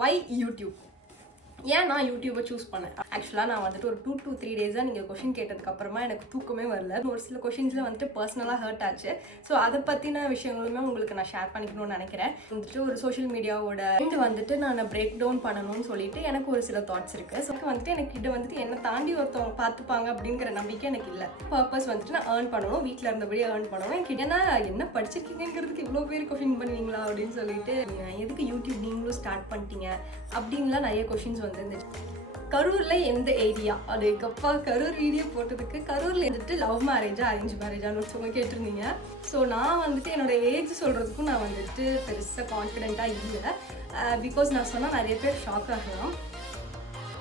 Why YouTube? ஏன் நான் யூடியூபை choose பண்ணேன்? ஆக்சுவலாக நான் வந்துட்டு ஒரு 2 to 3 டேஸாக நீங்கள் கொஷின் கேட்டதுக்கு அப்புறமா எனக்கு தூக்கமே வரல. ஒரு சில கொஷின்ஸில் வந்துட்டு பர்சனலாக ஹர்ட் ஆச்சு. ஸோ அதை பற்றின விஷயங்களுமே உங்களுக்கு நான் ஷேர் பண்ணிக்கணும்னு நினைக்கிறேன். வந்துட்டு ஒரு சோஷியல் மீடியாவோட வந்துட்டு நான் பிரேக் டவுன் பண்ணணும்னு சொல்லிட்டு எனக்கு ஒரு சில தாட்ஸ் இருக்குது. ஸோ வந்துட்டு எனக்கு கிட்ட வந்துட்டு என்னை தாண்டி ஒருத்தவங்க பார்த்துப்பாங்க அப்படிங்கிற நம்பிக்கை எனக்கு இல்லை. பர்பஸ் வந்துட்டு நான் ஏர்ன் பண்ணணும், வீட்டில் இருந்தபடி ஏர்ன் பண்ணணும். என்கிட்ட நான் என்ன படிச்சிருக்கீங்கிறதுக்கு இவ்வளோ பேர் கொஷின் பண்ணுவீங்களா அப்படின்னு சொல்லிட்டு எதுக்கு யூடியூப் நீங்களும் ஸ்டார்ட் பண்ணிட்டீங்க அப்படின்லாம் நிறைய கொஷின்ஸ் வந்துருந்துச்சு. கரூரில் எந்த ஏரியா? அதுக்கப்பா கரூர் வீடியோ போட்டதுக்கு கரூரில் வந்துட்டு லவ் மேரேஜா அரேஞ்ச் மேரேஜான்னு ஒருத்தவங்க கேட்டிருந்தீங்க. ஸோ நான் வந்துட்டு என்னோடய ஏஜ் சொல்கிறதுக்கும் நான் வந்துட்டு பெருசாக கான்ஃபிடென்ட்டாக இல்லை. பிகாஸ் நான் சொன்னால் நிறைய பேர் ஷாக் ஆகலாம்.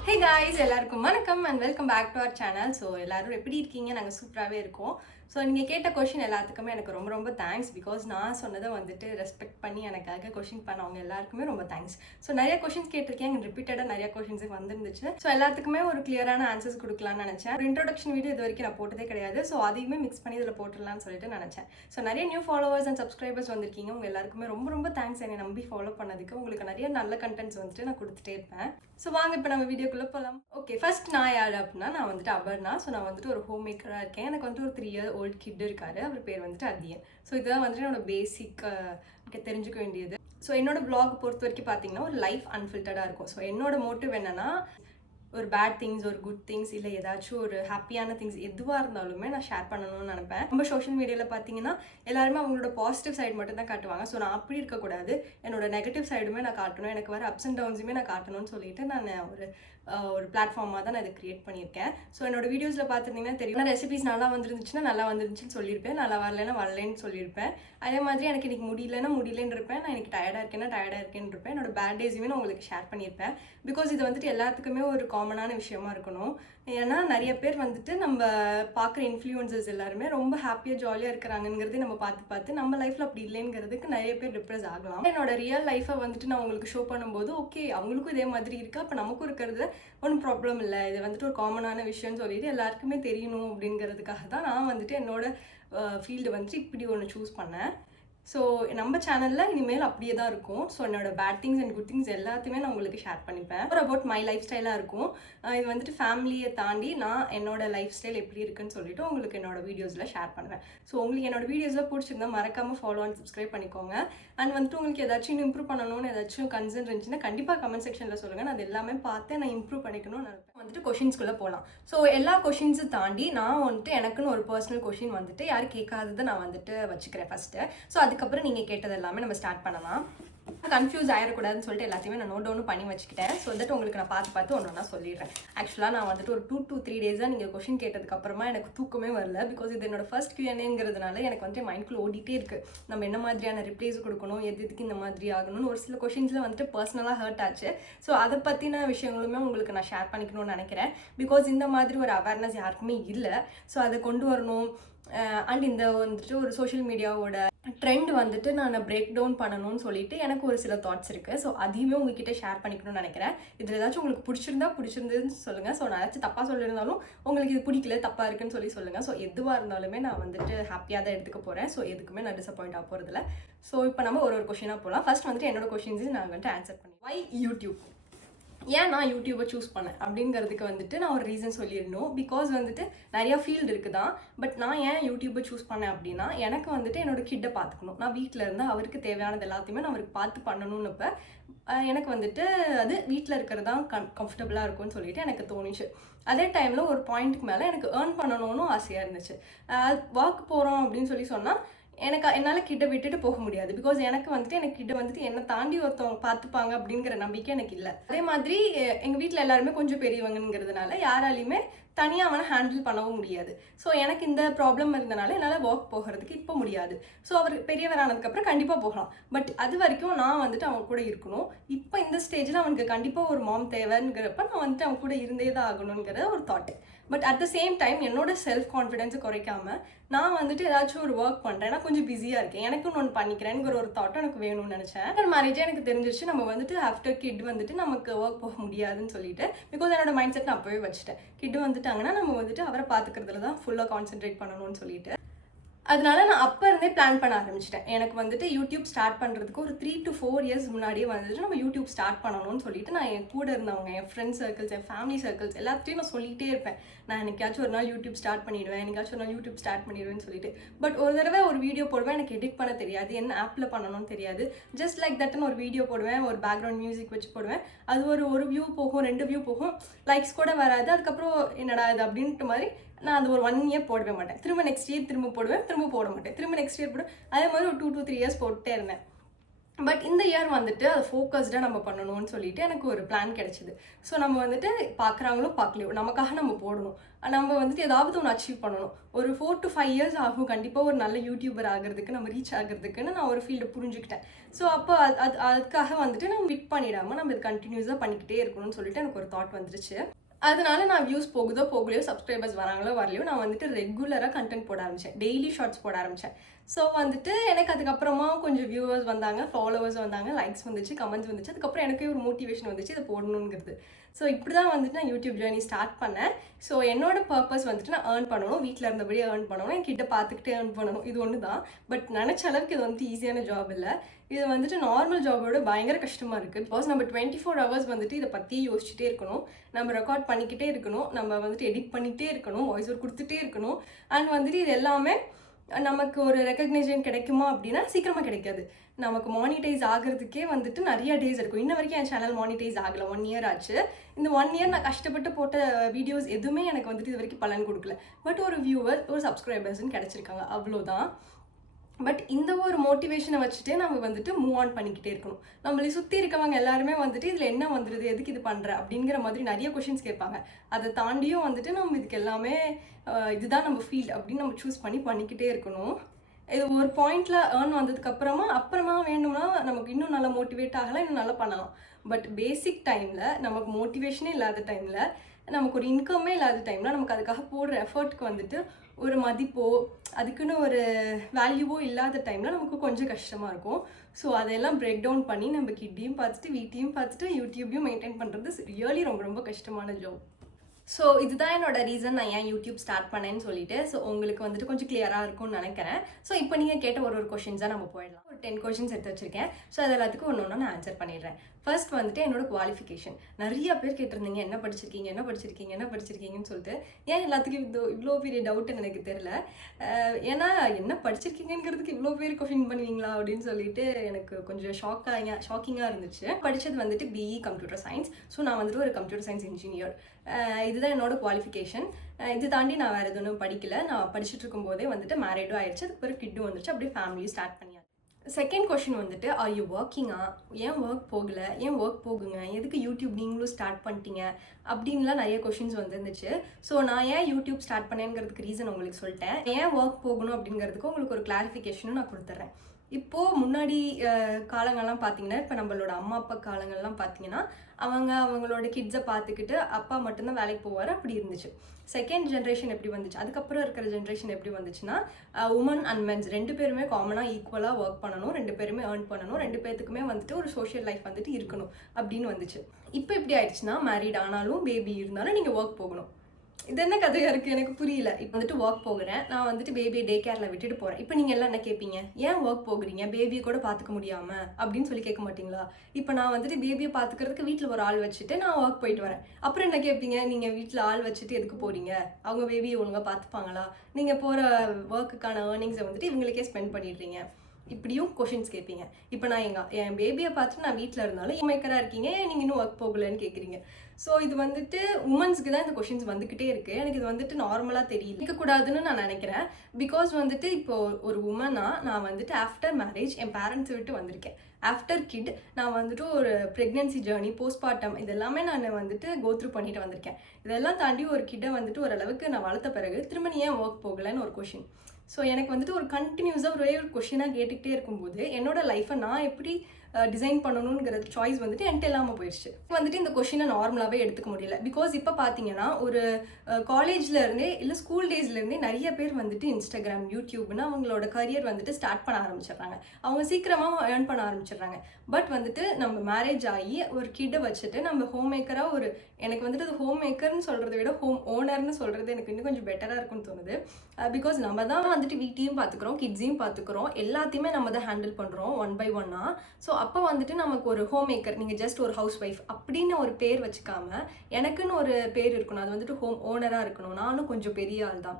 ஹே காய்ஸ், எல்லாருக்கும் வணக்கம் and welcome back to our channel. So எல்லோரும் எப்படி இருக்கீங்க? நாங்கள் சூப்பராகவே இருக்கோம். ஸோ நீங்கள் கேட்ட கொஷின் எல்லாத்துக்குமே எனக்கு ரொம்ப ரொம்ப தேங்க்ஸ். பிகாஸ் நான் சொன்னதை வந்துட்டு ரெஸ்பெக்ட் பண்ணி எனக்காக கொஷின் பண்ணவங்க எல்லாருக்குமே ரொம்ப தேங்க்ஸ். ஸோ நிறைய கொஷின்ஸ் கேட்டிருக்கேன், ரிப்பீட்டடாக நிறைய கொஷின்ஸுக்கு வந்துருந்துச்சு. ஸோ எல்லாத்துக்குமே ஒரு கிளியரான ஆன்சர்ஸ் கொடுக்கலான்னு நினச்சேன். ஒரு இன்ட்ரோடக்ஷன் வீடியோ இது வரைக்கும் நான் போட்டதே கிடையாது. ஸோ அதையுமே மிக்ஸ் பண்ணி இதில் போட்டுடலான்னு சொல்லிட்டு நினச்சேன். ஸோ நிறைய நியூ ஃபாலோவர்ஸ் அண்ட் சப்ஸ்கிரைபர்ஸ் வந்திருக்கீங்க. உங்கள் எல்லாருக்குமே ரொம்ப ரொம்ப தேங்க்ஸ் என்னை நம்பி ஃபாலோ பண்ணதுக்கு. உங்களுக்கு நிறைய நல்ல கண்டென்ட்ஸ் வந்துட்டு நான் கொடுத்துட்டே இருப்பேன். ஸோ வாங்க இப்போ நம்ம வீடியோக்குள்ளே போகலாம். ஓகே, ஃபர்ஸ்ட் நான் யார் அப்படின்னா, நான் வந்துட்டு அபர்ணா. ஸோ நான் வந்துட்டு ஒரு ஹோம் மேக்கராக இருக்கேன். எனக்கு வந்துட்டு ஒரு 3 year old கிட் இருக்காரு. அவர் பேர் வந்துட்டு அதியன். ஸோ இதுதான் வந்துட்டு என்னோட பேசிக் தெரிஞ்சுக்க வேண்டியது. ஸோ என்னோட பிளாக் பொறுத்த வரைக்கும் பார்த்தீங்கன்னா ஒரு லைஃப் அன்ஃபில்டர்டாக இருக்கும். ஸோ என்னோட மோட்டிவ் என்னன்னா, ஒரு பேட் திங்ஸ், ஒரு குட் திங்ஸ், இல்லை ஏதாச்சும் ஒரு ஹாப்பியான திங்ஸ் எதுவாக இருந்தாலுமே நான் ஷேர் பண்ணணும்னு நினைப்பேன். ரொம்ப சோஷியல் மீடியாவில் பார்த்தீங்கன்னா எல்லாருமே அவங்களோட பாசிட்டிவ் சைடு மட்டும் தான் காட்டுவாங்க. ஸோ நான் அப்படி இருக்கக்கூடாது, என்னோட நெகட்டிவ் சைடுமே நான் காட்டணும், எனக்கு வர அப்ஸ் அண்ட் டவுன்ஸுமே நான் காட்டணும்னு சொல்லிட்டு நான் ஒரு பிளாட்ஃபார்மாக தான் நான் இதை க்ரியேட் பண்ணியிருக்கேன். ஸோ என்னோட வீடியோஸில் பார்த்துருந்தீங்கன்னா தெரியும், நான் ரெசிபிஸ் நல்லா வந்துருந்துச்சுன்னா நல்லா வந்துருந்துச்சுன்னு சொல்லியிருப்பேன், நல்லா வரலன்னா வரலன்னு சொல்லியிருப்பேன். அதே மாதிரி எனக்கு இன்றைக்கி முடியலன்னு இருப்பேன், நான் எனக்கு டயர்டாக இருக்கேன்னு இருப்பேன். என்னோட பேட் டேஸுமே நான் உங்களுக்கு ஷேர் பண்ணியிருப்பேன். பிகாஸ் இது வந்துட்டு எல்லாத்துக்குமே ஒரு காமனான விஷயமா இருக்கணும். ஏன்னா நிறைய பேர் வந்துட்டு நம்ம பார்க்குற இன்ஃப்ளூயன்சர்ஸ் எல்லாருமே ரொம்ப ஹாப்பியாக ஜாலியாக இருக்கிறாங்கிறதே நம்ம பார்த்து நம்ம லைஃப்பில் அப்படி இல்லைங்கிறதுக்கு நிறைய பேர் டிப்ரெஸ் ஆகலாம். என்னோட ரியல் லைஃப்பை வந்துட்டு நான் உங்களுக்கு ஷோ பண்ணும்போது ஓகே அவங்களுக்கும் இதே மாதிரி இருக்கா, அப்போ நமக்கும் இருக்கிறது ஒன்றும் ப்ராப்ளம் இல்லை, இது வந்துட்டு ஒரு காமனான விஷயம்னு சொல்லிட்டு எல்லாருக்குமே தெரியணும் அப்படிங்கிறதுக்காக தான் நான் வந்துட்டு என்னோட ஃபீல்டு வந்துட்டு இப்படி ஒன்று சூஸ் பண்ணேன். ஸோ நம்ம சேனலில் இனிமேல் அப்படியே தான் இருக்கும். ஸோ என்னோட bad things and good things எல்லாத்தையுமே நான் உங்களுக்கு ஷேர் பண்ணிப்பேன். ஒரு அபவுட் மை லைஃப் ஸ்டைலாக இருக்கும். இது வந்துட்டு ஃபேமிலியை தாண்டி நான் என்னோட லைஃப் ஸ்டைல் எப்படி இருக்குன்னு சொல்லிட்டு உங்களுக்கு என்னோட வீடியோஸில் ஷேர் பண்ணுவேன். ஸோ உங்களுக்கு என்னோட வீடியோஸில் பிடிச்சிருந்தா மறக்காமல் ஃபாலோ அண்ட் சப்ஸ்கிரைப் பண்ணிக்கோங்க. அண்ட் வந்துட்டு உங்களுக்கு ஏதாச்சும் இம்ப்ரூவ் பண்ணணும்னு ஏதாச்சும் கன்சர்ன் இருந்துச்சுன்னா கண்டிப்பாக கமெண்ட் செக்ஷனில் சொல்லுங்கள். நான் அது எல்லாமே பார்த்து நான் இம்ப்ரூவ் பண்ணிக்கணும்னு நினைப்பேன். வந்துட்டு கொஷின்ஸ்குள்ளே போகலாம். ஸோ எல்லா கொஷின்ஸை தாண்டி நான் வந்துட்டு எனக்குன்னு ஒரு பர்சனல் கொஷின் வந்துட்டு யாரும் கேட்காததை நான் வந்துட்டு வச்சுக்கிறேன் ஃபஸ்ட்டு. ஸோ அதுக்கப்புறம் நீங்கள் கேட்டது எல்லாமே நம்ம ஸ்டார்ட் பண்ணலாம். கன்ஃபியூஸ் ஆகிடக்கூடாதுன்னு சொல்லிட்டு எல்லாத்தையுமே நான் நோட் டவுன் பண்ணி வச்சுக்கிட்டேன். ஸோ தட் உங்களுக்கு நான் பார்த்து ஒன்று ஒன்றா சொல்லிடுறேன். ஆக்சுவலாக நான் வந்துட்டு ஒரு 2 to 3 டேஸாக நீங்கள் கொஷின் கேட்டதுக்கு அப்புறமா எனக்கு தூக்கமே வரல. பிகாஸ் இது என்னோட ஃபர்ஸ்ட் Q&Aங்கிறதுனால எனக்கு வந்துட்டு மைண்ட்குள்ளே ஓடிட்டே இருக்குது. நம்ம என்ன மாதிரியான ரிப்ளைஸ் கொடுக்கணும், எதுக்கு இந்த மாதிரி ஆகணும்னு ஒரு சில கொஷின்ஸில் வந்துட்டு பர்சனலாக ஹர்ட் ஆச்சு. ஸோ அதை பற்றின விஷயங்களுமே உங்களுக்கு நான் ஷேர் பண்ணிக்கணும்னு நினைக்கிறேன். பிகாஸ் இந்த மாதிரி ஒரு அவேர்னஸ் யாருக்குமே இல்லை. ஸோ அதை கொண்டு வரணும். அண்ட் இந்த வந்துட்டு ஒரு சோஷியல் மீடியாவோட ட்ரெண்ட் வந்துட்டு நான் பிரேக் டவுன் பண்ணணும்னு சொல்லிட்டு எனக்கு ஒரு சில தாட்ஸ் இருக்குது. ஸோ அதையுமே உங்ககிட்ட ஷேர் பண்ணிக்கணும்னு நினைக்கிறேன். இதில் ஏதாச்சும் உங்களுக்கு பிடிச்சிருந்ததுன்னு சொல்லுங்கள். ஸோ நான் ஏதாச்சும் தப்பாக சொல்லியிருந்தாலும் உங்களுக்கு இது பிடிக்கல, தப்பாக இருக்குன்னு சொல்லுங்கள். ஸோ எதுவாக இருந்தாலுமே நான் வந்துட்டு ஹாப்பியாக தான் எடுத்துக்க போகிறேன். ஸோ எதுக்குமே நான் டிசப்பாயிண்ட் ஆக போகிறதில்ல. ஸோ இப்போ நம்ம ஒரு கொஷினாக போகலாம். ஃபர்ஸ்ட் வந்துட்டு என்னோட கொஷின்ஸு நான் வந்துட்டு ஆன்சர் பண்ணி, வை யூடியூப்? ஏன் நான் யூடியூபை சூஸ் பண்ணேன் அப்படிங்கிறதுக்கு வந்துட்டு நான் ஒரு ரீசன் சொல்லிடணும். பிகாஸ் வந்துட்டு நிறையா ஃபீல்டு இருக்குது தான். பட் நான் ஏன் யூடியூபை சூஸ் பண்ணேன் அப்படின்னா, எனக்கு வந்துட்டு என்னோட கிட்டை பார்த்துக்கணும். நான் வீட்டில் இருந்தால் அவருக்கு தேவையானது எல்லாத்தையுமே நான் அவருக்கு பார்த்து பண்ணணும்னு இப்போ எனக்கு வந்துட்டு அது வீட்டில் இருக்கிறது தான் கம்ஃபர்டபுளாக இருக்கும்னு சொல்லிட்டு எனக்கு தோணுச்சு. அதே டைமில் ஒரு பாயிண்ட்டுக்கு மேலே எனக்கு ஏர்ன் பண்ணணும்னு ஆசையாக இருந்துச்சு. வாக் போகிறோம் அப்படின்னு சொன்னால் என்னால் கிட்ட விட்டுட்டு போக முடியாது. பிகாஸ் எனக்கு கிட்ட வந்துட்டு என்னை தாண்டி ஒருத்தவங்க பார்த்துப்பாங்க அப்படிங்கிற நம்பிக்கை எனக்கு இல்லை. அதே மாதிரி எங்கள் வீட்டில் எல்லாருமே கொஞ்சம் பெரியவங்கிறதுனால யாராலையுமே தனியாக அவனை ஹேண்டில் பண்ணவும் முடியாது. ஸோ எனக்கு இந்த ப்ராப்ளம் இருந்தனால என்னால் ஒர்க் போகிறதுக்கு இப்போ முடியாது. ஸோ அவர் பெரியவர் ஆனதுக்கப்புறம் கண்டிப்பாக போகலாம். பட் அது வரைக்கும் நான் வந்துட்டு அவன் கூட இருக்கணும். இப்போ இந்த ஸ்டேஜில் அவனுக்கு கண்டிப்பாக ஒரு மாம் தேவைங்கிறப்ப நான் வந்துட்டு அவன் கூட இருந்தே தான் ஆகணுங்கிற ஒரு thought. But at the same time என்னோட செல்ஃப் கான்ஃபிடென்ஸை குறைக்காமல் நான் வந்துட்டு ஏதாச்சும் ஒரு ஒர்க் பண்ணுறேன், நான் கொஞ்சம் பிஸியாக இருக்கேன், எனக்குன்னு ஒன்று பண்ணிக்கிறேங்கிற ஒரு தாட்டும் எனக்கு வேணும்னு நினச்சேன். ஆஃப்டர் மேரேஜே எனக்கு தெரிஞ்சிருச்சு நம்ம வந்துட்டு ஆஃப்டர் கிட் வந்துட்டு நமக்கு ஒர்க் போக முடியாதுன்னு சொல்லிட்டு. பிகாஸ் என்னோட மைண்ட் செட் நான் அப்போவே வச்சுட்டேன், கிட் வந்துட்டாங்கன்னா நம்ம வந்துட்டு அவரை பார்த்துக்கிறதுல தான் ஃபுல்லாக கான்சென்ட்ரேட் பண்ணணும்னு சொல்லிட்டு. அதனால நான் அப்போ இருந்தே பிளான் பண்ண ஆரம்பிச்சிட்டேன். எனக்கு வந்துட்டு யூடியூப் ஸ்டார்ட் பண்ணுறதுக்கு ஒரு 3 to 4 இயர்ஸ் முன்னாடியே வந்துட்டு நம்ம யூடியூப் ஸ்டார்ட் பண்ணணும்னு சொல்லிட்டு நான் என் கூட இருந்தவங்க, என் ஃப்ரெண்ட்ஸ் சர்க்கிள்ஸ், என் ஃபேமிலி சர்க்கிள்ஸ் எல்லாத்தையும் நான் சொல்லிகிட்டே இருப்பேன். நான் என்னைக்காச்சும் ஒரு நாள் யூடியூப் ஸ்டார்ட் பண்ணிடுவேன், என்னைக்காச்சும் ஒரு நாள் யூடியூப் ஸ்டார்ட் பண்ணிடுவேன்னு சொல்லிட்டு. பட் ஒரு தடவை ஒரு வீடியோ போடுவேன், எனக்கு எடிட் பண்ண தெரியாது, என்ன ஆப்பில் பண்ணணும்னு தெரியாது. ஜஸ்ட் லைக் தட்னு ஒரு வீடியோ போடுவேன், ஒரு பேக்ரவுண்ட் மியூசிக் வச்சு போடுவேன். அது ஒரு வியூ போகும், 2 வியூ போகும், லைக்ஸ் கூட வராது. அதுக்கப்புறம் என்னடா இது அப்படின்ட்டு மாதிரி நான் அந்த ஒரு 1 இயர் போடவே மாட்டேன். திரும்ப நெக்ஸ்ட் இயர் திரும்ப போடுவேன், திரும்ப போட மாட்டேன், திரும்ப நெக்ஸ்ட் இயர் போடுவேன். அதே மாதிரி ஒரு 2 to 3 இயர்ஸ் போட்டுட்டே இருந்தேன். பட் இந்த இயர் வந்துட்டு அதை ஃபோக்கஸ்டாக நம்ம பண்ணணும்னு சொல்லிட்டு எனக்கு ஒரு பிளான் கிடைச்சிது. ஸோ நம்ம வந்துட்டு பார்க்குறாங்களோ பார்க்கலையோ நமக்காக நம்ம போடணும், நம்ம வந்துட்டு ஏதாவது ஒன்று அச்சீவ் பண்ணணும். ஒரு 4 to 5 இயர்ஸ் ஆகும் கண்டிப்பாக ஒரு நல்ல யூடியூபர் ஆகிறதுக்கு, நம்ம ரீச் ஆகிறதுக்குன்னு நான் ஒரு ஃபீல்டை புரிஞ்சுக்கிட்டேன். ஸோ அப்போ அதுக்காக வந்துட்டு நம்ம விட் பண்ணிடாமல் நம்ம இது கண்டினியூஸாக பண்ணிக்கிட்டே இருக்கணும்னு சொல்லிட்டு எனக்கு ஒரு தாட் வந்துருச்சு. அதனால நான் வியூஸ் போகுதோ போகலையோ, சப்ஸ்கிரைபர்ஸ் வராங்களோ வரலையோ, நான் வந்துட்டு ரெகுலராக கண்டென்ட் போட ஆரம்பித்தேன், டெய்லி ஷார்ட்ஸ் போட ஆரம்பித்தேன். ஸோ வந்துட்டு எனக்கு அதுக்கப்புறமா கொஞ்சம் வியூவர்ஸ் வந்தாங்க, ஃபாலோவர்ஸ் வந்தாங்க, லைக்ஸ் வந்துச்சு, கமெண்ட்ஸ் வந்துச்சு. அதுக்கப்புறம் எனக்கே ஒரு மோட்டிவேஷன் வந்துச்சு இதை போடணுங்கிறது. ஸோ இப்படி தான் வந்துட்டு நான் யூடியூப் ஜேர்னி ஸ்டார்ட் பண்ணேன். ஸோ என்னோட பர்பஸ் வந்துட்டு நான் ஏர்ன் பண்ணணும், வீட்டில் இருந்தபடியே ஏர்ன் பண்ணணும், என்கிட்ட பார்த்துக்கிட்டே ஏர்ன் பண்ணணும், இது ஒன்று தான். பட் நினச்ச அளவுக்கு இது வந்துட்டு ஈஸியான ஜாப் இல்லை. இது வந்துட்டு நார்மல் ஜாபோட பயங்கர கஷ்டமாக இருக்குது. பிகாஸ் நம்ம 24 hours வந்துட்டு இதை பற்றி யோசிச்சுட்டே இருக்கணும், நம்ம ரெக்கார்ட் பண்ணிக்கிட்டே இருக்கணும், நம்ம வந்துட்டு எடிட் பண்ணிகிட்டே இருக்கணும், வாய்ஸ் ஓவர் கொடுத்துட்டே இருக்கணும். அண்ட் வந்துட்டு இது எல்லாமே நமக்கு ஒரு ரெக்கக்னேஷன் கிடைக்குமா அப்படின்னா சீக்கிரமாக கிடைக்காது. நமக்கு மானிட்டைஸ் ஆகிறதுக்கே வந்துட்டு நிறைய டேஸ் இருக்கும். இன்ன வரைக்கும் என் சேனல் மானிட்டைஸ் ஆகலை, 1 இயர் ஆச்சு. இந்த 1 இயர் நான் கஷ்டப்பட்டு போட்ட வீடியோஸ் எதுவுமே எனக்கு வந்துட்டு இது வரைக்கும் பலன் கொடுக்கல. பட் ஒரு வியூவர், ஒரு சப்ஸ்கிரைபர்ஸ்ன்னு கிடச்சிருக்காங்க, அவ்வளோதான். பட் இந்த ஒரு மோட்டிவேஷனை வச்சுட்டே நம்ம வந்துட்டு மூவ் ஆன் பண்ணிக்கிட்டே இருக்கணும். நம்மளை சுற்றி இருக்கவங்க எல்லாருமே வந்துட்டு இதில் என்ன வந்துடுது, எதுக்கு இது பண்ணுற அப்படிங்கிற மாதிரி நிறைய கொஷின்ஸ் கேட்பாங்க. அதை தாண்டியும் வந்துட்டு நம்ம இதுக்கு எல்லாமே இதுதான் நம்ம ஃபீல்ட் அப்படின்னு நம்ம சூஸ் பண்ணிக்கிட்டே இருக்கணும். இது ஒரு பாயிண்டில் ஏர்ன் வந்ததுக்கப்புறமா வேணும்னா நமக்கு இன்னும் நல்லா மோட்டிவேட் ஆகலாம், இன்னும் நல்லா பண்ணலாம். பட் பேசிக் டைமில் நமக்கு மோட்டிவேஷனே இல்லாத டைமில், நமக்கு ஒரு இன்கம்மே இல்லாத டைமில், நமக்கு அதுக்காக போடுற எஃபர்ட்டுக்கு வந்துட்டு ஒரு மதிப்போ அதுக்குன்னு ஒரு வேல்யூவோ இல்லாத டைமில் நமக்கு கொஞ்சம் கஷ்டமாக இருக்கும். ஸோ அதெல்லாம் பிரேக் டவுன் பண்ணி நம்ம கிட்டையும் பார்த்துட்டு, வீட்டையும் பார்த்துட்டு, யூடியூப்பையும் மெயின்டைன் பண்ணுறது ரியலி ரொம்ப ரொம்ப கஷ்டமான ஜாப். ஸோ இதுதான் என்னோட ரீசன் நான் ஏன் யூடியூப் ஸ்டார்ட் பண்ணேன்னு சொல்லிட்டு. ஸோ உங்களுக்கு வந்துட்டு கொஞ்சம் கிளியராக இருக்கும்னு நினைக்கிறேன். ஸோ இப்போ நீங்கள் கேட்ட ஒரு கொஷின்ஸாக நம்ம போயிடலாம். ஒரு 10 கொஷின்ஸ் எடுத்து வச்சிருக்கேன். ஸோ அது எல்லாத்துக்கும் ஒன்று நான் ஆன்சர் பண்ணிடுறேன். ஃபர்ஸ்ட் வந்துட்டு என்னோட குவாலிஃபிகேஷன். நிறைய பேர் கேட்டிருந்தீங்க என்ன படிச்சிருக்கீங்கன்னு சொல்லிட்டு. ஏன் எல்லாத்துக்கும் இவ்வளோ பெரிய டவுட்டுன்னு எனக்கு தெரியல. ஏன்னா என்ன படிச்சிருக்கீங்கிறதுக்கு இவ்வளோ பேர் கொஷின் பண்ணுவீங்களா அப்படின்னு சொல்லிட்டு எனக்கு கொஞ்சம் ஷாக்கிங்காக இருந்துச்சு. படித்தது வந்துட்டு பிஇ கம்ப்யூட்டர் சயின்ஸ். ஸோ நான் வந்துட்டு ஒரு கம்ப்யூட்டர் சயின்ஸ் இன்ஜினியர். இதுதான் என்னோட குவாலிஃபிகேஷன். இது தாண்டி நான் வேறு எதுவும் படிக்கல. நான் படிச்சுட்டு இருக்கும்போதே வந்துட்டு மேரிடும் ஆயிடுச்சு, அதுக்கு பிறகு கிட்டும் வந்துச்சு, அப்படியே ஃபேமிலியும் ஸ்டார்ட் பண்ணியாச்சு. செகண்ட் கொஷின் வந்துட்டு ஆர் யூ ஒர்க்கிங்கா, ஏன் ஒர்க் போகல, ஏன் ஒர்க் போகுங்க, எதுக்கு யூடியூப் நீங்களும் ஸ்டார்ட் பண்ணிட்டீங்க அப்படின்லாம் நிறைய கொஷின்ஸ் வந்துருந்துச்சு. ஸோ நான் ஏன் யூடியூப் ஸ்டார்ட் பண்ணேங்கிறதுக்கு ரீசன் உங்களுக்கு சொல்லிட்டேன். ஏன் ஒர்க் போகணும் அப்படிங்கிறதுக்கு உங்களுக்கு ஒரு கிளாரிஃபிகேஷனும் நான் கொடுத்துட்றேன். இப்போது முன்னாடி காலங்கள்லாம் பார்த்தீங்கன்னா, இப்போ நம்மளோட அம்மா அப்பா காலங்கள்லாம் பார்த்தீங்கன்னா அவங்களோட கிட்ஸை பார்த்துக்கிட்டு அப்பா மட்டும்தான் வேலைக்கு போவார், அப்படி இருந்துச்சு. செகண்ட் ஜென்ரேஷன் எப்படி வந்துச்சு, அதுக்கப்புறம் இருக்கிற ஜென்ரேஷன் எப்படி வந்துச்சுன்னா உமன் அண்ட் மென்ஸ் 2 பேருமே காமனாக ஈக்குவலாக ஒர்க் பண்ணணும், 2 பேருமே ஏர்ன் பண்ணணும், 2 பேர்த்துக்குமே வந்துட்டு ஒரு சோஷியல் லைஃப் வந்துட்டு இருக்கணும் அப்படின்னு வந்துச்சு. இப்போ எப்படி ஆயிடுச்சுன்னா மேரிட் ஆனாலும் பேபி இருந்தாலும் நீங்கள் ஒர்க் போகணும். இது என்ன கதையாக இருக்குது எனக்கு புரியல. இப்போ வந்துட்டு ஒர்க் போகிறேன், நான் வந்துட்டு பேபியை டே கேரில் விட்டுட்டு போகிறேன். இப்போ நீங்கள் எல்லாம் என்ன கேட்பீங்க, ஏன் ஒர்க் போகிறீங்க, பேபியை கூட பார்த்துக்க முடியாமல் அப்படின்னு சொல்லி கேட்க மாட்டிங்களா? இப்போ நான் வந்துட்டு பேபியை பார்த்துக்கிறதுக்கு வீட்டில் ஒரு ஆள் வச்சுட்டு நான் ஒர்க் போயிட்டு வரேன். அப்புறம் என்ன கேட்பீங்க, நீங்கள் வீட்டில் ஆள் வச்சுட்டு எதுக்கு போகிறீங்க, அவங்க பேபியை ஒழுங்காக பார்த்துப்பாங்களா, நீங்கள் போகிற ஒர்க்குக்கான ஏர்னிங்ஸை வந்துட்டு இவங்களுக்கே ஸ்பெண்ட் பண்ணிடுறீங்க, இப்படியும் கொஷின்ஸ் கேட்பீங்க. இப்போ நான் என் பேபியை பார்த்துட்டு நான் வீட்டில் இருந்தாலும் மேக்கராக இருக்கீங்க, நீங்கள் இன்னும் ஒர்க் போகலன்னு கேட்குறீங்க. ஸோ இது வந்துட்டு உமன்ஸ்க்கு தான் இந்த கொஷின்ஸ் வந்துக்கிட்டே இருக்குது. எனக்கு இது வந்துட்டு நார்மலாக தெரியல, இருக்கக்கூடாதுன்னு நான் நினைக்கிறேன். பிகாஸ் வந்துட்டு இப்போது ஒரு உமனாக நான் வந்துட்டு ஆஃப்டர் மேரேஜ் என் பேரண்ட்ஸை விட்டு வந்திருக்கேன். ஆஃப்டர் கிட் நான் வந்துட்டு ஒரு ப்ரெக்னென்சி ஜேர்னி, போஸ்ட்மார்ட்டம் இதெல்லாமே நான் வந்துட்டு கோத்ரூ பண்ணிட்டு வந்திருக்கேன். இதெல்லாம் தாண்டி ஒரு கிட்டை வந்துட்டு ஓரளவுக்கு நான் வளர்த்த பிறகு திரும்ப நீ ஏன் ஒர்க் போகலன்னு ஒரு கொஷின். ஸோ எனக்கு வந்துட்டு ஒரு கண்டினியூஸாக ஒரே ஒரு கொஷினாக கேட்டுக்கிட்டே இருக்கும்போது என்னோட லைஃப்பை நான் எப்படி டிசைன் பண்ணணுங்கிற சாய்ஸ் வந்துட்டு என்கிட்ட இல்லாமல் போயிடுச்சு. வந்துட்டு இந்த கொஷினை நார்மலாகவே எடுத்துக்க முடியல. பிகாஸ் இப்போ பார்த்தீங்கன்னா ஒரு காலேஜ்லேருந்தே இல்லை ஸ்கூல் டேஸ்லேருந்தே நிறைய பேர் வந்துட்டு இன்ஸ்டாகிராம், யூடியூப்னு அவங்களோட கரியர் வந்துட்டு ஸ்டார்ட் பண்ண ஆரம்பிச்சிடுறாங்க. அவங்க சீக்கிரமாக ஏர்ன் பண்ண ஆரம்பிச்சிடுறாங்க. பட் வந்துட்டு நம்ம மேரேஜ் ஆகி ஒரு கிட்டை வச்சுட்டு நம்ம ஹோம் மேக்கராக எனக்கு வந்துட்டு அது ஹோம் மேக்கர்னு சொல்கிறத விட ஹோம் ஓனர்னு சொல்கிறது எனக்கு இன்னும் கொஞ்சம் பெட்டராக இருக்கும்னு தோணுது. பிகாஸ் நம்ம தான் வந்துட்டு வீட்டையும் பார்த்துக்குறோம், கிட்ஸையும் பார்த்துக்குறோம், எல்லாத்தையுமே நம்ம தான் ஹேண்டில் பண்ணுறோம் ஒன் பை ஒன்னாக. ஸோ அப்போ வந்துட்டு நமக்கு ஒரு ஹோம் மேக்கர், நீங்கள் ஜஸ்ட் ஒரு ஹவுஸ் ஒய்ஃப் அப்படின்னு ஒரு பேர் வச்சுக்காம எனக்குன்னு ஒரு பேர் இருக்கணும். அது வந்துட்டு ஹோம் ஓனராக இருக்கணும். நானும் கொஞ்சம் பெரிய ஆள் தான்,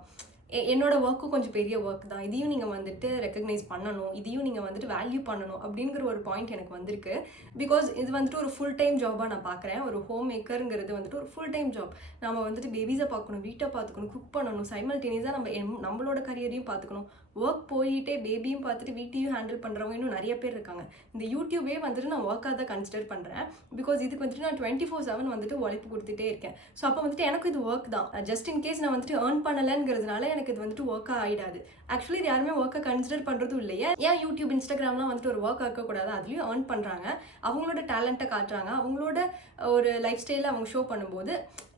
என்னோட ஒர்க்கும் கொஞ்சம் பெரிய ஒர்க் தான், இதையும் நீங்கள் வந்துட்டு ரெக்கக்னைஸ் பண்ணணும், இதையும் நீங்கள் வந்துட்டு வேல்யூ பண்ணணும் அப்படிங்கிற ஒரு பாயிண்ட் எனக்கு வந்திருக்கு. பிகாஸ் இது வந்துட்டு ஒரு ஃபுல் டைம் ஜாபாக நான் பார்க்குறேன். ஒரு ஹோம் மேக்கருங்கிறது வந்துட்டு ஒரு ஃபுல் டைம் ஜாப். நம்ம வந்துட்டு பேபிஸை பார்க்கணும், வீட்டை பார்த்துக்கணும், குக் பண்ணணும், சைமல்டேனியஸாக நம்மளோட கரியரையும் பார்த்துக்கணும். ஒர்க் போயிட்டே பேபியும் பார்த்துட்டு வீட்டையும் ஹேண்டில் பண்ணுறவங்க இன்னும் நிறைய பேர் இருக்காங்க. இந்த யூடியூபே வந்துட்டு நான் ஒர்க்காக தான் கன்சிடர் பண்ணுறேன். பிகாஸ் இதுக்கு வந்துட்டு நான் 24/7 வந்துட்டு உழைப்பு கொடுத்துட்டே இருக்கேன். ஸோ அப்போ வந்துட்டு எனக்கு இது ஒர்க் தான். ஜஸ்ட் இன் கேஸ் நான் வந்துட்டு ஏர்ன் பண்ணலைங்கிறதுனால எனக்கு இது வந்துட்டு ஒர்க்காக ஆகிடாது. ஆக்சுவலி இது யாருமே ஒர்க்கை கன்சிடர் பண்ணுறதும் இல்லையே. ஏன் யூடியூப், இன்ஸ்டாகிராம்லாம் வந்துட்டு ஒரு ஒர்க் இருக்கக்கூடாது? அதுலேயும் ஏர்ன் பண்ணுறாங்க, அவங்களோட டேலண்ட்டை காட்டுறாங்க, அவங்களோட ஒரு லைஃப் ஸ்டைலை அவங்க ஷோ பண்ணும்போது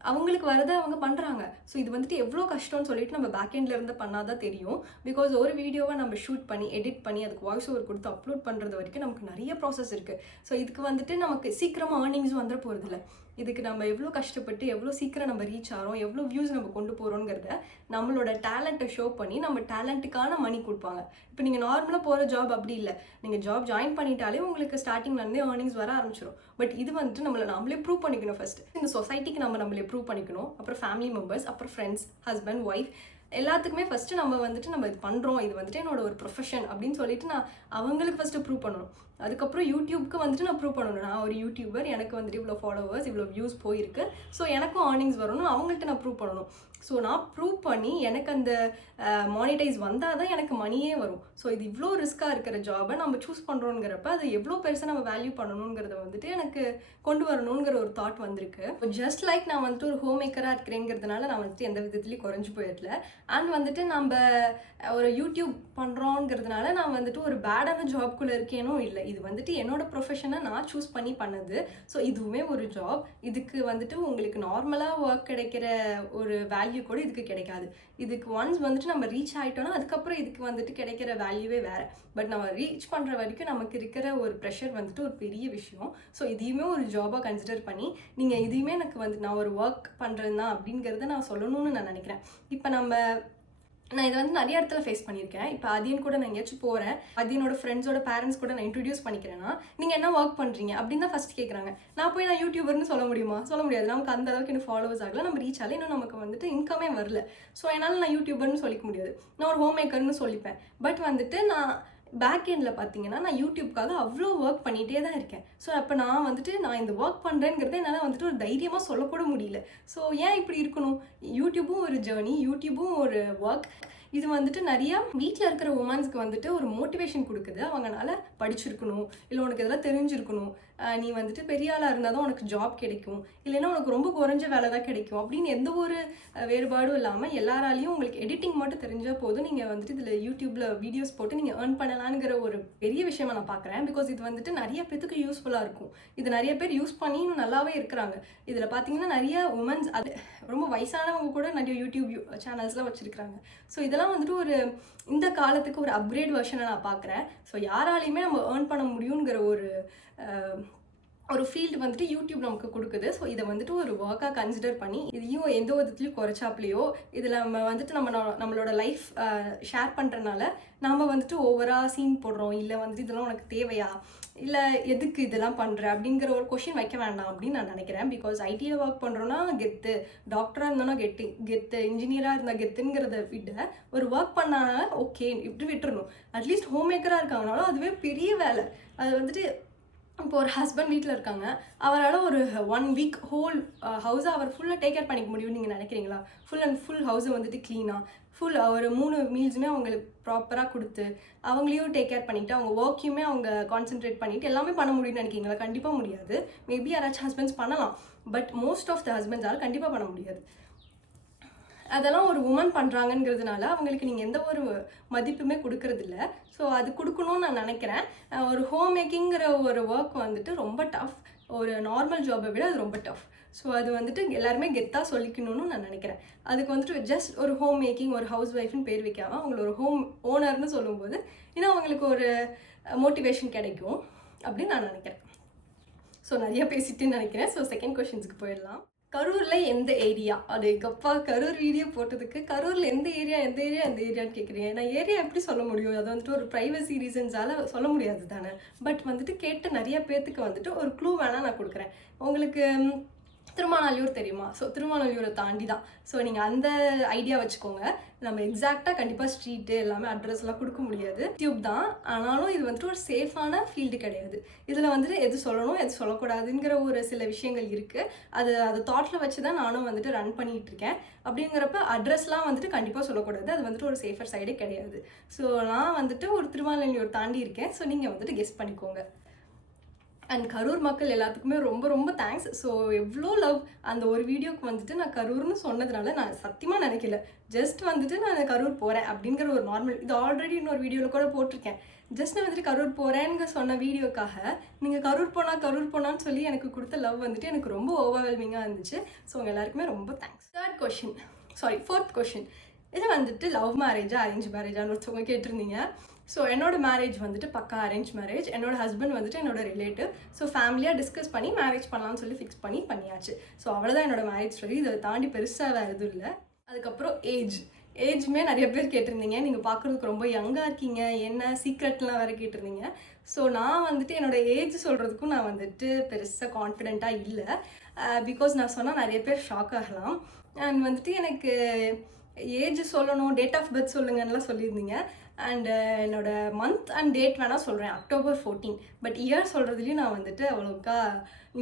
அவங்களுக்கு வரதை அவங்க பண்ணுறாங்க. ஸோ இது வந்துட்டு எவ்வளோ கஷ்டம்னு சொல்லிட்டு நம்ம பேக்கெண்டில் இருந்து பண்ணாதான் தெரியும். பிகாஸ் ஒரு வீடியோவை நம்ம ஷூட் பண்ணி எடிட் பண்ணி அதுக்கு வாய்ஸ் ஓவர் கொடுத்து அப்லோட் பண்ணுறது வரைக்கும் நமக்கு நிறைய ப்ராசஸ் இருக்குது. ஸோ இதுக்கு வந்துட்டு நமக்கு சீக்கிரமாக ஏர்னிங்ஸும் வந்துட போகிறதில்ல. இதுக்கு நம்ம எவ்வளோ கஷ்டப்பட்டு எவ்வளோ சீக்கிரம் நம்ம ரீச் ஆகிறோம், எவ்வளோ வியூஸ் நம்ம கொண்டு போகிறோங்கிறத நம்மளோட டேலண்ட்டை ஷோ பண்ணி நம்ம டேலண்ட்டுக்கான மணி கொடுப்பாங்க. இப்போ நீங்கள் நார்மலாக போகிற ஜாப் அப்படி இல்லை. நீங்கள் ஜாப் ஜாயின் பண்ணிட்டாலே உங்களுக்கு ஸ்டார்டிங்லேருந்தே ஏர்னிங்ஸ் வர ஆரம்பிச்சிடும். பட் இது வந்துட்டு நம்மளே ப்ரூவ் பண்ணிக்கணும். ஃபர்ஸ்ட் இந்த சொசைட்டிக்கு நம்மளே ப்ரூவ் பண்ணிக்கணும். அப்புறம் ஃபேமிலி மெம்பர்ஸ், அப்புறம் ஃப்ரெண்ட்ஸ், ஹஸ்பண்ட், ஒய்ஃப், எல்லாத்துக்குமே ஃபஸ்ட்டு நம்ம இது பண்ணுறோம், இது வந்துட்டு என்னோட ஒரு ப்ரொஃபஷன் அப்படின்னு சொல்லிட்டு நான் அவங்களுக்கு ஃபஸ்ட்டு ப்ரூவ் பண்ணணும். அதுக்கப்புறம் யூடியூப்க்கு வந்துட்டு நான் ப்ரூவ் பண்ணணும், நான் ஒரு யூடியூபர், எனக்கு வந்துட்டு இவ்வளோ ஃபாலோவர்ஸ், இவ்வளோ வியூஸ் போயிருக்கு, ஸோ எனக்கும் ஏர்னிங்ஸ் வரணும், அவங்கள்ட்ட நான் ப்ரூவ் பண்ணணும். ஸோ நான் ப்ரூவ் பண்ணி எனக்கு அந்த மானிட்டைஸ் வந்தால் தான் எனக்கு மணியே வரும். ஸோ இது இவ்வளோ ரிஸ்க்காக இருக்கிற ஜாபை நம்ம சூஸ் பண்ணுறோங்கிறப்ப அது எவ்வளோ பெருசாக நம்ம வேல்யூ பண்ணணுங்கிறத வந்துட்டு எனக்கு கொண்டு வரணுங்கிற ஒரு தாட் வந்திருக்கு. ஜஸ்ட் லைக் நான் வந்துட்டு ஒரு ஹோம் மேக்கராக இருக்கிறேங்கிறதுனால நான் வந்துட்டு எந்த விதத்துலேயும் குறைஞ்சி போயிடல. அண்ட் வந்துட்டு நம்ம ஒரு யூடியூப் பண்ணுறோங்கிறதுனால நான் வந்துட்டு ஒரு பேடான ஜாப்குள்ளே இருக்கேனும் இல்லை. இது வந்துட்டு என்னோட ப்ரொஃபஷனை நான் சூஸ் பண்ணி பண்ணது. ஸோ இதுவுமே ஒரு ஜாப். இதுக்கு வந்துட்டு உங்களுக்கு நார்மலாக ஒர்க் கிடைக்கிற ஒரு வேல்யூ கூட இதுக்கு கிடைக்காது. இதுக்கு ஒன்ஸ் வந்துட்டு நம்ம ரீச் ஆகிட்டோம்னா அதுக்கப்புறம் இதுக்கு வந்துட்டு கிடைக்கிற வேல்யூவே வேறு. பட் நம்ம ரீச் பண்ணுற வரைக்கும் நமக்கு இருக்கிற ஒரு ப்ரெஷர் வந்துட்டு ஒரு பெரிய விஷயம். ஸோ இதையுமே ஒரு ஜாபாக கன்சிடர் பண்ணி நீங்கள் இதையுமே எனக்கு வந்து நான் ஒரு ஒர்க் பண்ணுறேன் தான் அப்படிங்கிறத நான் சொல்லணும்னு நான் நினைக்கிறேன். இப்போ நான் இதை வந்து நிறைய இடத்துல ஃபேஸ் பண்ணியிருக்கேன். இப்போ அதியன் கூட நான் எங்கேயாச்சும் போகிறேன், அதியனோட ஃப்ரெண்ட்ஸோட பேரண்ட்ஸ் கூட நான் இன்ட்ரடியூஸ் பண்ணிக்கிறேன்னா நீங்கள் என்ன ஒர்க் பண்ணுறீங்க அப்படின்னு தான் ஃபஸ்ட் கேட்குறாங்க. நான் யூடியூபர்னு சொல்ல முடியுமா? சொல்ல முடியாது. நமக்கு அந்த அளவுக்கு இன்னும் ஃபாலோவர்ஸ் ஆகல, நம்ம ரீச் ஆகல, இன்னும் நமக்கு வந்துட்டு இன்கமே வரல. ஸோ என்னால் நான் யூடியூபர்னு சொல்லிக்க முடியாது. நான் ஒரு ஹோம் மேக்கர்னு சொல்லிப்பேன். பட் வந்துட்டு நான் பேக் எண்டில் பார்த்தீங்கன்னா நான் யூடியூப்காக அவ்வளோ ஒர்க் பண்ணிகிட்டே தான் இருக்கேன். ஸோ அப்போ நான் இந்த ஒர்க் பண்ணுறேங்கிறத என்னால் வந்துட்டு ஒரு தைரியமாக சொல்லக்கூட முடியல. ஸோ ஏன் இப்படி இருக்கணும்? யூடியூப்பும் ஒரு ஜேர்னி, யூடியூப்பும் ஒரு ஒர்க். இது வந்துட்டு நிறையா வீட்டில் இருக்கிற உமன்ஸ்க்கு வந்துட்டு ஒரு மோட்டிவேஷன் கொடுக்குது. அவங்களால படிச்சிருக்கணும், இல்லை உனக்கு இதெல்லாம் தெரிஞ்சிருக்கணும், நீ வந்துட்டு பெரிய ஆளாக இருந்தால் தான் உனக்கு ஜாப் கிடைக்கும், இல்லைன்னா உனக்கு ரொம்ப குறைஞ்ச வேலை தான் கிடைக்கும் அப்படின்னு எந்த ஒரு வேறுபாடும் இல்லாமல் எல்லாராலையும் உங்களுக்கு எடிட்டிங் மட்டும் தெரிஞ்சால் போதும், நீங்கள் வந்துட்டு இதில் யூடியூப்பில் வீடியோஸ் போட்டு நீங்கள் ஏர்ன் பண்ணலாங்கிற ஒரு பெரிய விஷயமா நான் பார்க்குறேன். பிகாஸ் இது வந்துட்டு நிறைய பேருக்கு யூஸ்ஃபுல்லாக இருக்கும். இது நிறைய பேர் யூஸ் பண்ணி இன்னும் நல்லாவே இருக்கிறாங்க. இதில் பார்த்தீங்கன்னா நிறைய உமன்ஸ், அது ரொம்ப வயசானவங்க கூட நிறைய யூடியூப் சேனல்ஸ்லாம் வச்சுருக்காங்க. ஸோ இதெல்லாம் வந்துட்டு இந்த காலத்துக்கு ஒரு அப்கிரேட் வெர்ஷனை நான் பார்க்குறேன். ஸோ யாராலையுமே நம்ம ஏர்ன் பண்ண முடியுங்கிற ஒரு ஃபீல்டு வந்துட்டு யூடியூப் நமக்கு கொடுக்குது. ஸோ இதை வந்துட்டு ஒரு ஒர்க்காக கன்சிடர் பண்ணி இதையும் எந்த விதத்துலையும் குறைச்சாப்லையோ இதில் நம்ம வந்துட்டு நம்மளோட லைஃப் ஷேர் பண்ணுறதுனால நம்ம வந்துட்டு ஓவராக சீன் போடுறோம், இல்லை வந்துட்டு இதெல்லாம் உனக்கு தேவையா, இல்லை எதுக்கு இதெல்லாம் பண்ணுற அப்படிங்கிற ஒரு கொஷின் வைக்க வேண்டாம் அப்படின்னு நான் நினைக்கிறேன். பிகாஸ் ஐடியில் ஒர்க் பண்ணுறோன்னா கெத்து, டாக்டராக இருந்தோன்னா கெத்து, இன்ஜினியராக இருந்தால் கெத்துங்கிறத விட ஒரு ஒர்க் பண்ணால ஓகே இப்படி விட்டுறணும். அட்லீஸ்ட் ஹோம் மேக்கராக இருக்காங்கனாலும் அதுவே பெரிய வேலை. அது வந்துட்டு இப்போ ஒரு ஹஸ்பண்ட் வீட்டில் இருக்காங்க, அவரால் ஒரு 1 வீக் ஹோல் ஹவுஸை அவர் ஃபுல்லாக டேக் கேர் பண்ணிக்க முடியும்னு நீங்கள் நினைக்கிறீங்களா? ஃபுல் ஹவுஸை வந்துட்டு க்ளீனாக ஒரு 3 மீல்ஸுமே அவங்களுக்கு ப்ராப்பராக கொடுத்து அவங்களையும் டேக் கேர் பண்ணிவிட்டு அவங்க ஒர்க்கையுமே அவங்க கான்சென்ட்ரேட் பண்ணிவிட்டு எல்லாமே பண்ண முடியும்னு நினைக்கிறீங்களா? கண்டிப்பாக முடியாது. மேபி யாராச்சும் ஹஸ்பண்ட்ஸ் பண்ணலாம், பட் மோஸ்ட் ஆஃப் த ஹஸ்பண்ட்ஸால் கண்டிப்பாக பண்ண முடியாது. அதெல்லாம் ஒரு உமன் பண்ணுறாங்கங்கிறதுனால அவங்களுக்கு நீங்கள் எந்த ஒரு மதிப்புமே கொடுக்கறதில்ல. ஸோ அது கொடுக்கணும்னு நான் நினைக்கிறேன். ஒரு ஹோம் மேக்கிங்கிற ஒரு ஒர்க் வந்துட்டு ரொம்ப டஃப். ஒரு நார்மல் ஜாபை விட அது ரொம்ப டஃப். ஸோ அது வந்துட்டு எல்லாருமே கெத்தாக சொல்லிக்கணும்னு நான் நினைக்கிறேன். அதுக்கு வந்துட்டு ஜஸ்ட் ஒரு ஹோம் மேக்கிங், ஒரு ஹவுஸ் ஒய்ஃப்னு பேர் வைக்காமல் அவங்கள ஒரு ஹோம் ஓனர்னு சொல்லும்போது இன்னும் அவங்களுக்கு ஒரு மோட்டிவேஷன் கிடைக்கும் அப்படின்னு நான் நினைக்கிறேன். ஸோ நிறையா பேசிட்டுன்னு நினைக்கிறேன். ஸோ செகண்ட் கொஷின்ஸுக்கு போயிடலாம். கரூரில் எந்த ஏரியா? அது எங்கப்பா கரூர் வீடியோ போட்டதுக்கு கரூரில் எந்த ஏரியான்னு கேட்குறீங்க. நான் ஏரியா எப்படி சொல்ல முடியும்? அது வந்துட்டு ஒரு ப்ரைவசி ரீசன்ஸால் சொல்ல முடியாது தானே. பட் வந்துட்டு கேட்ட நிறைய பேர்த்துக்கு வந்துட்டு ஒரு க்ளூ வேணால் நான் கொடுக்குறேன். உங்களுக்கு திருமானல்லூர் தெரியுமா? ஸோ திருமானல்லூரை தாண்டி தான். ஸோ நீங்கள் அந்த ஐடியா வச்சுக்கோங்க. நம்ம எக்ஸாக்டாக கண்டிப்பாக ஸ்ட்ரீட்டு எல்லாமே அட்ரஸ்லாம் கொடுக்க முடியாது. டியூப் தான். ஆனாலும் இது வந்துட்டு ஒரு சேஃபான ஃபீல்டு கிடையாது. இதில் வந்துட்டு எது சொல்லணும் எது சொல்லக்கூடாதுங்கிற ஒரு சில விஷயங்கள் இருக்குது. அதை தாட்டில் வச்சு தான் நானும் வந்துட்டு ரன் பண்ணிகிட்டு இருக்கேன். அப்படிங்கிறப்ப அட்ரஸ்லாம் வந்துட்டு கண்டிப்பாக சொல்லக்கூடாது. அது வந்துட்டு ஒரு சேஃபர் சைடே கிடையாது. ஸோ நான் வந்துட்டு ஒரு திருமானல்லூர் தாண்டி இருக்கேன். ஸோ நீங்கள் வந்துட்டு கெஸ் பண்ணிக்கோங்க. அண்ட் கரூர் மக்கள் எல்லாத்துக்குமே ரொம்ப ரொம்ப தேங்க்ஸ். ஸோ எவ்வளோ லவ் அந்த ஒரு வீடியோக்கு வந்துட்டு நான் கரூர்னு சொன்னதுனால நான் சத்தியமாக நினைக்கல. ஜஸ்ட் வந்துட்டு நான் கரூர் போகிறேன் அப்படிங்கிற ஒரு நார்மல், இது ஆல்ரெடி இன்னொரு வீடியோவில் கூட போட்டிருக்கேன். ஜஸ்ட் நான் வந்துட்டு கரூர் போகிறேன்னு சொன்ன வீடியோக்காக நீங்கள் கரூர் போனான்னு சொல்லி எனக்கு கொடுத்த லவ் வந்துட்டு எனக்கு ரொம்ப ஓவர்வெல்மிங்காக இருந்துச்சு. ஸோ உங்கள் எல்லாருக்குமே ரொம்ப தேங்க்ஸ். Fourth question. இது வந்துட்டு லவ் மேரேஜா அரேஞ்ச் மேரேஜான்னு ஒருத்தவங்க கேட்டிருந்தீங்க. ஸோ என்னோடய மேரேஜ் வந்துட்டு பக்கா அரேஞ்ச் மேரேஜ். என்னோடய ஹஸ்பண்ட் வந்துட்டு என்னோட ரிலேட்டிவ். ஸோ ஃபேமிலியாக டிஸ்கஸ் பண்ணி மேரேஜ் பண்ணலாம்னு சொல்லி ஃபிக்ஸ் பண்ணியாச்சு. ஸோ அவ்வளோதான் என்னோடய மேரேஜ் ஸ்டோரி. இதை தாண்டி பெருசாக வேறு எதுவும் இல்லை. அதுக்கப்புறம் ஏஜ்மே நிறைய பேர் கேட்டிருந்தீங்க. நீங்கள் பார்க்குறதுக்கு ரொம்ப யங்காக இருக்கீங்க, என்ன சீக்ரெட்லாம் வேறு கேட்டிருந்தீங்க. ஸோ நான் வந்துட்டு என்னோடய ஏஜ் சொல்கிறதுக்கும் நான் வந்துட்டு பெருசாக கான்ஃபிடென்ட்டாக இல்லை. பிகாஸ் நான் சொன்னால் நிறைய பேர் ஷாக் ஆகலாம். அண்ட் வந்துட்டு எனக்கு ஏஜ் சொல்லணும், டேட் ஆஃப் பர்த் சொல்லுங்கன்னெலாம் சொல்லியிருந்தீங்க. அண்டு என்னோடய மந்த் அண்ட் டேட் வேணால் சொல்கிறேன், October 14. பட் இயர் சொல்கிறதுலையும் நான் வந்துட்டு அவ்வளோக்கா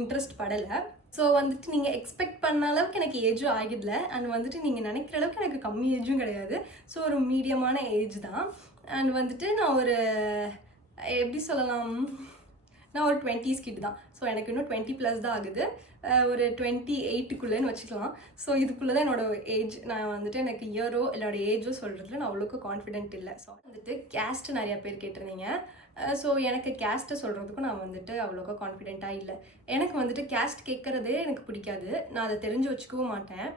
இன்ட்ரெஸ்ட் படலை. ஸோ வந்துட்டு நீங்கள் எக்ஸ்பெக்ட் பண்ண அளவுக்கு எனக்கு ஏஜும் ஆகிடல. அண்ட் வந்துட்டு நீங்கள் நினைக்கிற அளவுக்கு எனக்கு கம்மி ஏஜும் கிடையாது. ஸோ ஒரு மீடியமான ஏஜ் தான். அண்ட் வந்துட்டு நான் ஒரு எப்படி சொல்லலாம், நான் ஒரு 20s கிட்ட தான். ஸோ எனக்கு இன்னும் 20+ தான் ஆகுது. ஒரு 28க்குள்ளேன்னு வச்சுக்கலாம். ஸோ இதுக்குள்ளே தான் என்னோடய ஏஜ். நான் வந்துட்டு எனக்கு இயரோ என்னோடய ஏஜோ சொல்கிறதுல நான் அவ்வளோக்கு கான்ஃபிடென்ட் இல்லை. ஸோ வந்துட்டு கேஸ்ட்டு நிறையா பேர் கேட்டிருந்தீங்க. ஸோ எனக்கு கேஸ்ட்டை சொல்கிறதுக்கும் நான் வந்துட்டு அவ்வளோக்கா கான்ஃபிடென்ட்டாக இல்லை. எனக்கு வந்துட்டு கேஸ்ட் கேட்குறதே எனக்கு பிடிக்காது. நான் அதை தெரிஞ்சு வச்சுக்கவும் மாட்டேன்.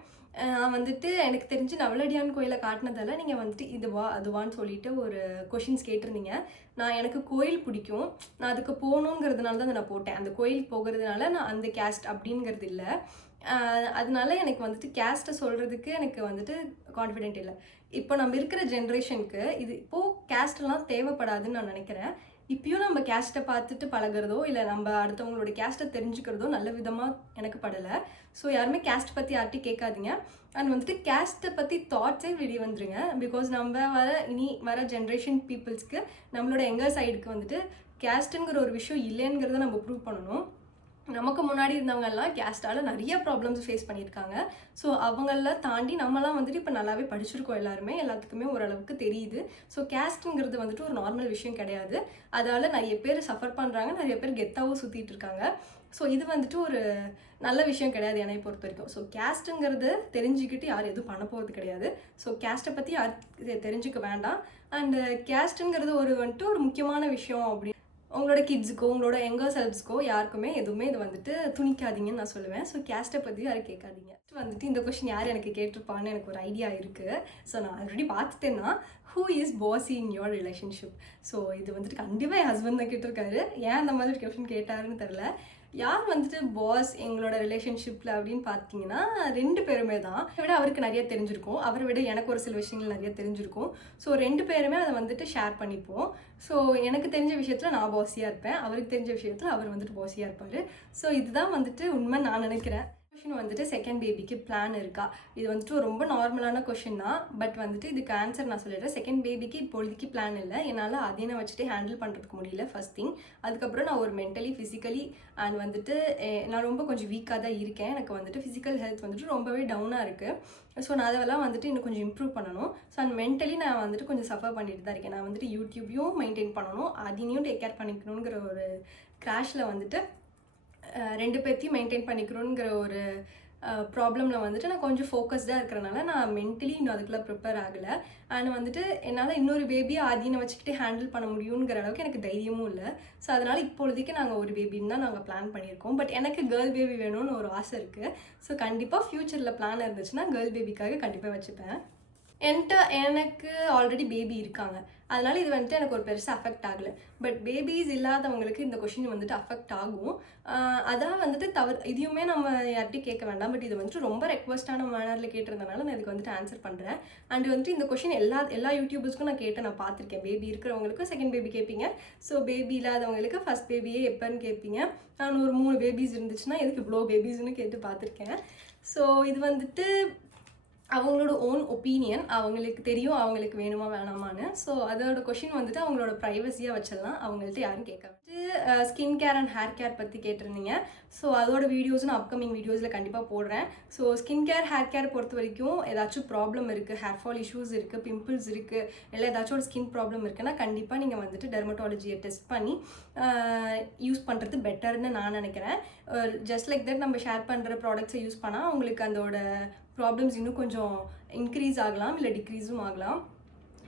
நான் வந்துட்டு எனக்கு தெரிஞ்சு நவலடியான் கோயிலை காட்டினதால நீங்கள் வந்துட்டு இதுவா அதுவான்னு சொல்லிட்டு ஒரு கொஷின்ஸ் கேட்டிருந்தீங்க. எனக்கு கோயில் பிடிக்கும். நான் அதுக்கு போகணுங்கிறதுனால தான் நான் போட்டேன். அந்த கோயிலுக்கு போகிறதுனால நான் அந்த கேஸ்ட் அப்படிங்கிறது இல்லை. அதனால எனக்கு வந்துட்டு கேஸ்ட்டை சொல்கிறதுக்கு எனக்கு வந்துட்டு கான்ஃபிடென்ட் இல்லை. இப்போ நம்ம இருக்கிற ஜென்ரேஷனுக்கு இது இப்போது கேஸ்டெல்லாம் தேவைப்படாதுன்னு நான் நினைக்கிறேன். இப்பயும் நம்ம கேஸ்ட்டை பார்த்துட்டு பழகிறதோ இல்லை நம்ம அடுத்தவங்களோட கேஸ்ட்டை தெரிஞ்சுக்கிறதோ நல்ல விதமாக எனக்கு படலை. ஸோ யாருமே கேஸ்ட் பற்றி யார்ட்டையும் கேட்காதீங்க. அண்ட் வந்துட்டு கேஸ்ட்டை பற்றி தாட்ஸே வெளியே வந்துருங்க. பிகாஸ் நம்ம இனி வர ஜென்ரேஷன் பீப்புள்ஸ்க்கு நம்மளோட எங்கர் சைடுக்கு வந்துட்டு கேஸ்ட்டுங்கிற ஒரு விஷயம் இல்லைங்கிறத நம்ம ப்ரூவ் பண்ணணும். நமக்கு முன்னாடி இருந்தவங்கெல்லாம் கேஸ்ட்டால் நிறைய ப்ராப்ளம்ஸ் ஃபேஸ் பண்ணியிருக்காங்க. ஸோ அவங்கள தாண்டி நம்மலாம் வந்துட்டு இப்போ நல்லாவே படிச்சிருக்கோம். எல்லாத்துக்குமே ஓரளவுக்கு தெரியுது. ஸோ கேஸ்ட்டுங்கிறது வந்துட்டு ஒரு நார்மல் விஷயம் கிடையாது. அதால் நிறைய பேர் சஃபர் பண்ணுறாங்க, நிறைய பேர் கெத்தாகவும் சுற்றிட்டு இருக்காங்க. ஸோ இது வந்துட்டு ஒரு நல்ல விஷயம் கிடையாது என்னை பொறுத்த வரைக்கும். ஸோ கேஸ்ட்டுங்கிறது தெரிஞ்சுக்கிட்டு யார் எதுவும் பண்ண போகிறது கிடையாது. ஸோ கேஸ்ட்டை பற்றி யார் தெரிஞ்சுக்க வேண்டாம். அண்டு கேஸ்ட்டுங்கிறது வந்துட்டு ஒரு முக்கியமான விஷயம். அப்படி உங்களோட கிட்ஸுக்கோ உங்களோட யங்கர் செல்ஃப்ஸ்க்கோ யாருக்குமே எதுவுமே இது வந்துட்டு துணிக்காதீங்கன்னு நான் சொல்லுவேன். ஸோ கேஸ்ட்டை பற்றி யாரும் கேட்காதீங்க. வந்துட்டு இந்த கொஸ்டின் யார் எனக்கு கேட்டிருப்பான்னு எனக்கு ஒரு ஐடியா இருக்குது. ஸோ நான் ஆல்ரெடி பார்த்துட்டேன்னா, who is bossy in your relationship? So இது வந்துட்டு கண்டிப்பாக என் ஹஸ்பண்ட் தான் கேட்டிருக்காரு. ஏன் அந்த மாதிரி கொஸ்டின் கேட்டாருன்னு தெரில. யார் வந்துட்டு பாஸ் எங்களோட ரிலேஷன்ஷிப்பில் அப்படின்னு பார்த்தீங்கன்னா 2 பேருமே தான். விட அவருக்கு நிறைய தெரிஞ்சிருக்கும், அவரை விட எனக்கு ஒரு சில விஷயங்கள் நிறைய தெரிஞ்சிருக்கும். ஸோ 2 பேருமே அதை வந்துட்டு ஷேர் பண்ணிப்போம். ஸோ எனக்கு தெரிஞ்ச விஷயத்தில் நான் பாஸியாக இருப்பேன், அவருக்கு தெரிஞ்ச விஷயத்தில் அவர் வந்துட்டு பாஸியாக இருப்பார். ஸோ இதுதான் வந்துட்டு உண்மை நான் நினைக்கிறேன். கொஷின் வந்துட்டு செகண்ட் பேபிக்கு பிளான் இருக்கா? இது வந்துட்டு ரொம்ப நார்மலான கொஷின் தான். பட் வந்துட்டு இதுக்கு ஆன்சர் நான் சொல்லிடுறேன். செகண்ட் பேபிக்கு இப்போதைக்கு பிளான் இல்லை. என்னால் அதையும் வச்சுட்டு ஹேண்டில் பண்ணுறதுக்கு முடியல ஃபர்ஸ்ட் திங். அதுக்கப்புறம் நான் ஒரு மென்டலி ஃபிசிக்கலி அண்ட் வந்துட்டு நான் ரொம்ப கொஞ்சம் வீக்காக தான் இருக்கேன். எனக்கு வந்துட்டு ஃபிசிக்கல் ஹெல்த் வந்துட்டு ரொம்பவே டவுனாக இருக்குது. ஸோ நான் அதெல்லாம் வந்துட்டு இன்னும் கொஞ்சம் இம்ப்ரூவ் பண்ணணும். ஸோ அண்ட் மென்டலி நான் வந்துட்டு கொஞ்சம் சஃபர் பண்ணிட்டு தான் இருக்கேன். நான் வந்துட்டு யூடியூப்பையும் மெயின்டைன் பண்ணணும், அதையும் டேக் கேர் பண்ணிக்கணுங்கிற ஒரு கிராஷில் வந்துட்டு 2 பேர்த்தையும் மெயின்டைன் பண்ணிக்கணுங்கிற ஒரு ப்ராப்ளமில் வந்துட்டு நான் கொஞ்சம் ஃபோக்கஸ்டாக இருக்கிறனால நான் மென்டலி இன்னும் அதுக்குள்ளே ப்ரிப்பேர் ஆகலை. அண்ட் வந்துட்டு என்னால் இன்னொரு பேபியை ஆதினை வச்சுக்கிட்டு ஹேண்டில் பண்ண முடியுங்கிற அளவுக்கு எனக்கு தைரியமும் இல்லை. ஸோ அதனால் இப்பொழுதைக்கு நாங்கள் ஒரு பேபின்னு தான் நாங்கள் பிளான் பண்ணியிருக்கோம். பட் எனக்கு கேர்ள் பேபி வேணும்னு ஒரு ஆசை இருக்குது. ஸோ கண்டிப்பாக ஃப்யூச்சரில் பிளான் இருந்துச்சுன்னா கேர்ள் பேபிக்காக கண்டிப்பாக வச்சுப்பேன். எனக்கு ஆல்ரெடி பேபி இருக்காங்க, அதனால் இது வந்துட்டு எனக்கு ஒரு பெருசாக அஃபெக்ட் ஆகலை. பட் பேபிஸ் இல்லாதவங்களுக்கு இந்த கொஷின் வந்துட்டு அஃபெக்ட் ஆகும். அதான் வந்துட்டு இதையுமே நம்ம யார்ட்டையும் கேட்க வேண்டாம். பட் இது வந்துட்டு ரொம்ப ரெக்வஸ்டான மேனரில் கேட்டிருந்தனால நான் இதுக்கு வந்துட்டு ஆன்சர் பண்ணுறேன். அண்ட் வந்துட்டு இந்த கொஷின் எல்லா யூடியூபர்ஸ்க்கும் நான் பார்த்துருக்கேன். பேபி இருக்கிறவங்களுக்கு செகண்ட் பேபி கேட்பீங்க, ஸோ பேபி இல்லாதவங்களுக்கு ஃபஸ்ட் பேபியே எப்போன்னு கேட்பீங்க. நான் ஒரு 3 பேபிஸ் இருந்துச்சுன்னா எதுக்கு இவ்வளோ பேபிஸ்ன்னு கேட்டு பார்த்துருக்கேன். ஸோ இது வந்துட்டு அவங்களோட ஓன் ஒப்பீனியன், அவங்களுக்கு தெரியும் அவங்களுக்கு வேணுமா வேணாமான்னு. ஸோ அதோட கொஷின் வந்துட்டு அவங்களோட ப்ரைவசியாக வச்சிடலாம், அவங்கள்ட்ட யாரும் கேட்க. Skin care and hair care பற்றி கேட்டிருந்தீங்க. ஸோ அதோட வீடியோஸும் நான் அப்கமிங் வீடியோஸில் கண்டிப்பாக போடுறேன். So skin care hair care பொறுத்த வரைக்கும் ஏதாச்சும் ப்ராப்ளம் இருக்குது, ஹேர் ஃபால் இஷ்யூஸ் இருக்குது, பிம்பிள்ஸ் இருக்குது, இல்லை ஏதாச்சும் ஒரு ஸ்கின் ப்ராப்ளம் இருக்குன்னா கண்டிப்பாக நீங்கள் வந்துட்டு டெர்மட்டாலஜியை டெஸ்ட் பண்ணி யூஸ் பண்ணுறது பெட்டர்னு நான் நினைக்கிறேன். ஜஸ்ட் லைக் தட் நம்ம ஷேர் பண்ணுற ப்ராடக்ட்ஸை யூஸ் பண்ணால் அவங்களுக்கு அதோட ப்ராப்ளம்ஸ் இன்னும் கொஞ்சம் இன்க்ரீஸ் ஆகலாம், இல்லை டிக்ரீஸும் ஆகலாம்.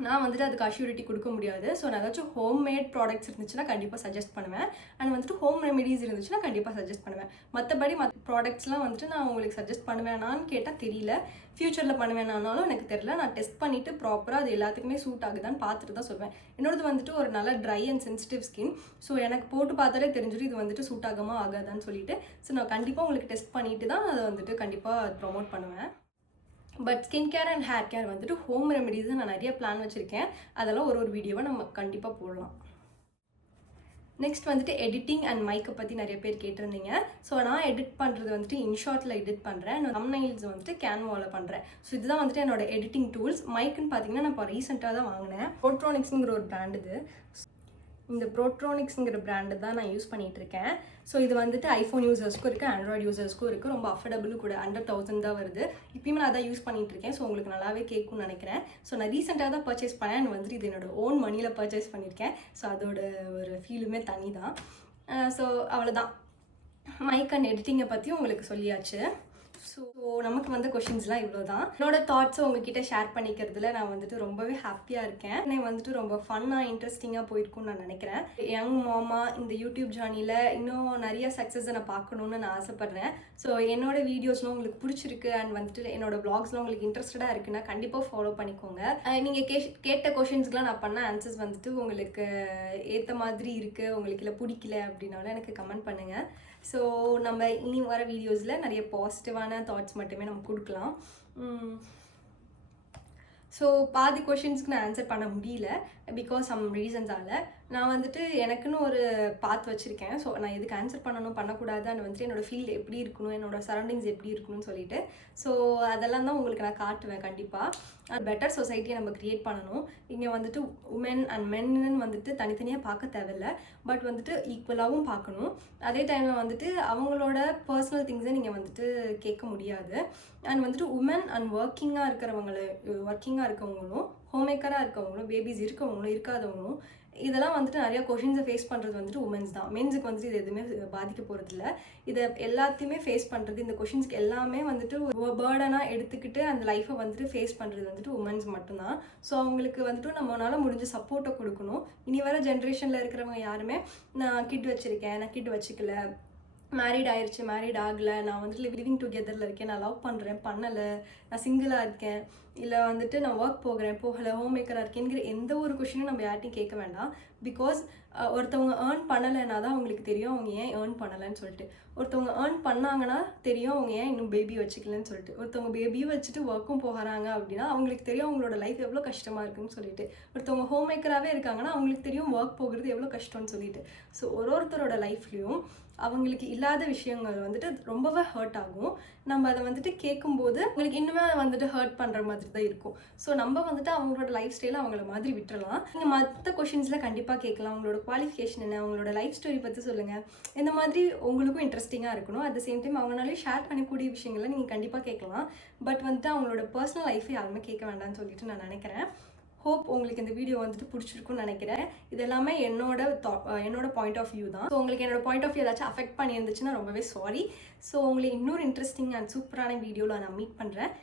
நான் வந்துட்டு அதுக்கு அஷ்யூரிட்டி கொடுக்க முடியாது. ஸோ நான் ஏதாச்சும் ஹோம்மேட் ப்ராடக்ட்ஸ் இருந்துச்சுன்னா கண்டிப்பாக சஜஸ்ட் பண்ணுவேன். அண்ட் வந்துட்டு ஹோம் ரெமெடிஸ் இருந்துச்சுன்னா கண்டிப்பாக சஜஸ்ட் பண்ணுவேன். மற்ற ப்ராடக்ட்ஸ்லாம் வந்துட்டு நான் உங்களுக்கு சஜஸ்ட் பண்ணுவேனான்னு கேட்டால் தெரியல. ஃப்யூச்சரில் பண்ணுவேனானாலும் எனக்கு தெரியல. நான் டெஸ்ட் பண்ணிவிட்டு ப்ராப்பராக அது எல்லாத்துக்குமே சூட் ஆகுதான்னு பார்த்துட்டு தான் சொல்வேன். என்னோடது வந்துட்டு ஒரு நல்ல try and sensitive skin. So எனக்கு போட்டு பார்த்தாலே தெரிஞ்சிடும் இது வந்துட்டு சூட் ஆகாமல் ஆகாதான்னு சொல்லிட்டு. ஸோ நான் கண்டிப்பாக உங்களுக்கு டெஸ்ட் பண்ணிவிட்டு தான் அதை வந்துட்டு கண்டிப்பாக ப்ரொமோட் பண்ணுவேன். But skin care and hair care வந்துட்டு ஹோம் ரெமெடிஸை நான் நிறைய பிளான் வச்சுருக்கேன். அதெல்லாம் ஒரு வீடியோவை நம்ம கண்டிப்பாக போடலாம். நெக்ஸ்ட் வந்துட்டு எடிட்டிங் அண்ட் மைக்கை பற்றி நிறைய பேர் கேட்டிருந்தீங்க. ஸோ நான் எடிட் பண்ணுறது வந்துட்டு இன்ஷாட்டில் எடிட் பண்ணுறேன். நான் தம்ப்நெயில்ஸ் வந்துட்டு கேன்வாவில் பண்ணுறேன். ஸோ இதுதான் வந்துட்டு என்னோட எடிட்டிங் டூல்ஸ். மைக்குன்னு பார்த்தீங்கன்னா நான் இப்போ ரீசெண்டாக தான் வாங்கினேன். ப்ரோட்ரானிக்ஸுங்கிற ஒரு பிராண்ட் இது. இந்த ப்ரோட்ரானிக்ஸுங்கிற பிராண்டு தான் நான் யூஸ் பண்ணிகிட்ருக்கேன். ஸோ இது வந்துட்டு ஐஃபோன் யூசர்ஸ்க்கும் இருக்குது, ஆண்ட்ராய்டு யூசர்ஸ்க்கும் இருக்குது. ரொம்ப அஃபோர்டபுள் கூட, அண்டர் 1000 தான் வருது. இப்பயுமே நான் அதான் யூஸ் பண்ணிகிட்ருக்கேன். ஸோ உங்களுக்கு நல்லாவே கேட்கும்னு நினைக்கிறேன். ஸோ நான் ரீசெண்டாக தான் பர்ச்சேஸ் பண்ணேன். அண்ட் வந்துட்டு இது என்னோட ஓன் மணியில் பர்ச்சேஸ் பண்ணியிருக்கேன். ஸோ அதோட ஒரு ஃபீலுமே தனி தான். ஸோ அவ்வளோதான், மைக் அண்ட் எடிட்டிங்கை பற்றி உங்களுக்கு சொல்லியாச்சு. ஸோ நமக்கு வந்த கொஷின்ஸ்லாம் இவ்வளோ தான். என்னோட தாட்ஸை உங்ககிட்ட ஷேர் பண்ணிக்கிறதுல நான் வந்துட்டு ரொம்பவே ஹாப்பியாக இருக்கேன். நான் வந்துட்டு ரொம்ப ஃபன்னாக இன்ட்ரெஸ்டிங்காக போயிருக்கும்னு நான் நினைக்கிறேன். யங் மாமா இந்த யூடியூப் ஜேர்னியில் இன்னும் நிறைய சக்ஸஸை நான் பார்க்கணுன்னு நான் ஆசைப்பட்றேன். ஸோ என்னோட வீடியோஸ்லாம் உங்களுக்கு பிடிச்சிருக்கு அண்ட் வந்துட்டு என்னோட வ்ளாக்ஸ்லாம் உங்களுக்கு இன்ட்ரெஸ்டடாக இருக்குன்னா கண்டிப்பாக ஃபாலோ பண்ணிக்கோங்க. நீங்கள் கேட்ட கொஷின்ஸ்க்குலாம் நான் பண்ண ஆன்சர்ஸ் வந்துட்டு உங்களுக்கு ஏற்ற மாதிரி இருக்குது, உங்களுக்கு இல்லை பிடிக்கல அப்படின்னாலும் எனக்கு கமெண்ட் பண்ணுங்கள். ஸோ நம்ம இனி வர வீடியோஸில் நிறைய பாசிட்டிவான தாட்ஸ் மட்டுமே நம்ம கொடுக்கலாம். ஸோ பாதி கொஷின்ஸ்க்கு நான் ஆன்சர் பண்ண முடியல பிகாஸ் சம் ரீசன்ஸால். நான் வந்துட்டு எனக்குன்னு ஒரு பாத் வச்சுருக்கேன். ஸோ நான் எதுக்கு ஆன்சர் பண்ணணும் பண்ணக்கூடாது அண்ட் வந்துட்டு என்னோடய ஃபீல்டு எப்படி இருக்கணும், என்னோடய சரௌண்டிங்ஸ் எப்படி இருக்கணும்னு சொல்லிட்டு. ஸோ அதெல்லாம் தான் உங்களுக்கு நான் காட்டுவேன் கண்டிப்பாக. பெட்டர் சொசைட்டியை நம்ம க்ரியேட் பண்ணணும். இங்கே வந்துட்டு உமன் அண்ட் மென்னு வந்துட்டு தனித்தனியாக பார்க்க தேவையில்லை, பட் வந்துட்டு ஈக்குவலாகவும் பார்க்கணும். அதே டைமில் வந்துட்டு அவங்களோட பர்சனல் திங்ஸை நீங்கள் வந்துட்டு கேட்க முடியாது. அண்ட் வந்துட்டு உமன் அண்ட் ஒர்க்கிங்காக இருக்கவங்களும் ஹோம்மேக்கராக இருக்கவங்களும் பேபிஸ் இருக்கவங்களும் இருக்காதவங்களும் இதெல்லாம் வந்துட்டு நிறையா கொஷின்ஸை ஃபேஸ் பண்ணுறது வந்துட்டு உமன்ஸ் தான். மென்ஸுக்கு வந்துட்டு இது எதுவுமே பாதிக்க போகிறதில்ல. இதை எல்லாத்தையுமே ஃபேஸ் பண்ணுறது, இந்த கொஷின்ஸ்க்கு எல்லாமே வந்துட்டு ஒரு பேர்டனாக எடுத்துக்கிட்டு அந்த லைஃப்பை வந்துட்டு ஃபேஸ் பண்ணுறது வந்துட்டு உமன்ஸ் மட்டும்தான். ஸோ அவங்களுக்கு வந்துட்டு நம்மளால் முடிஞ்ச சப்போர்ட்டை கொடுக்கணும். இனி வர ஜென்ரேஷனில் இருக்கிறவங்க யாருமே நான் கிட் வச்சுருக்கேன், நான் கிட் வச்சுக்கல, மேரிட் ஆயிடுச்சு, மேரிட் ஆகலை, நான் வந்துட்டு லிவிங் டுகெதரில் இருக்கேன், நான் லவ் பண்ணுறேன் பண்ணலை, நான் சிங்கிளாக இருக்கேன், இல்லை வந்துட்டு நான் ஒர்க் போகலை, ஹோம் மேக்கராக இருக்கேங்கிற எந்த ஒரு கொஷினும் நம்ம யார்ட்டையும் கேட்க வேண்டாம். பிகாஸ் ஒருத்தவங்க ஏர்ன் பண்ணலைன்னா தான் அவங்களுக்கு தெரியும் அவங்க ஏன் ஏர்ன் பண்ணலைன்னு சொல்லிட்டு. ஒருத்தவங்க ஏர்ன் பண்ணாங்கன்னா தெரியும் அவங்க ஏன் இன்னும் பேபி வச்சுக்கலன்னு சொல்லிட்டு. ஒருத்தவங்க பேபியும் வச்சுட்டு ஒர்க்கும் போகிறாங்க அப்படின்னா அவங்களுக்கு தெரியும் அவங்களோட லைஃப் எவ்வளோ கஷ்டமாக இருக்குன்னு சொல்லிட்டு. ஒருத்தவங்க ஹோம் மேக்கராகவே இருக்காங்கன்னா அவங்களுக்கு தெரியும் ஒர்க் போகிறது எவ்வளோ கஷ்டம்னு சொல்லிட்டு. ஸோ ஒருத்தரோட லைஃப்லேயும் அவங்களுக்கு இல்லாத விஷயங்கள் வந்துட்டு ரொம்பவே ஹர்ட் ஆகும். நம்ம அதை வந்துட்டு கேட்கும்போது அவங்களுக்கு இன்னுமே வந்துட்டு ஹர்ட் பண்ணுற மாதிரி தான் இருக்கும். ஸோ நம்ம வந்துட்டு அவங்களோட லைஃப் ஸ்டைலை அவங்கள மாதிரி விட்டுறலாம். நீங்கள் மற்ற கொஷின்ஸில் கண்டிப்பாக கேட்கலாம். அவங்களோட குவாலிஃபிகேஷன் என்ன, அவங்களோட லைஃப் ஸ்டோரி பற்றி சொல்லுங்கள். இந்த மாதிரி உங்களுக்கும் இன்ட்ரெஸ்டிங்காக இருக்கணும். அட் த சேம் டைம் அவங்களாலே ஷேர் பண்ணக்கூடிய விஷயங்களை நீங்கள் கண்டிப்பாக கேட்கலாம். பட் வந்துட்டு அவங்களோட பர்சனல் லைஃப்பை யாருமே கேட்க வேண்டாம்னு சொல்லிட்டு நான் நினைக்கிறேன். ஹோப் உங்களுக்கு இந்த வீடியோ வந்துட்டு பிடிச்சிருக்குன்னு நினைக்கிறேன். இது எல்லாமே என்னோட பாயிண்ட் ஆஃப் வியூ தான். ஸோ உங்களுக்கு என்னோட பாயிண்ட் ஆஃப் வியூ ஏதாச்சும் அஃபெக்ட் பண்ணியிருந்துச்சுன்னா ரொம்பவே சாரி. ஸோ உங்களுக்கு இன்னொரு இன்ட்ரெஸ்டிங் அண்ட் சூப்பரான வீடியோவில் நான் மீட் பண்ணுறேன்.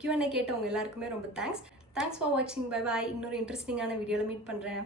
Q&A கேட்டவங்க எல்லாருக்குமே ரொம்ப தேங்க்ஸ் ஃபார் வாட்சிங். Bye bye. இன்னொரு இன்ட்ரெஸ்டிங்கான வீடியோவில் மீட் பண்ணுறேன்.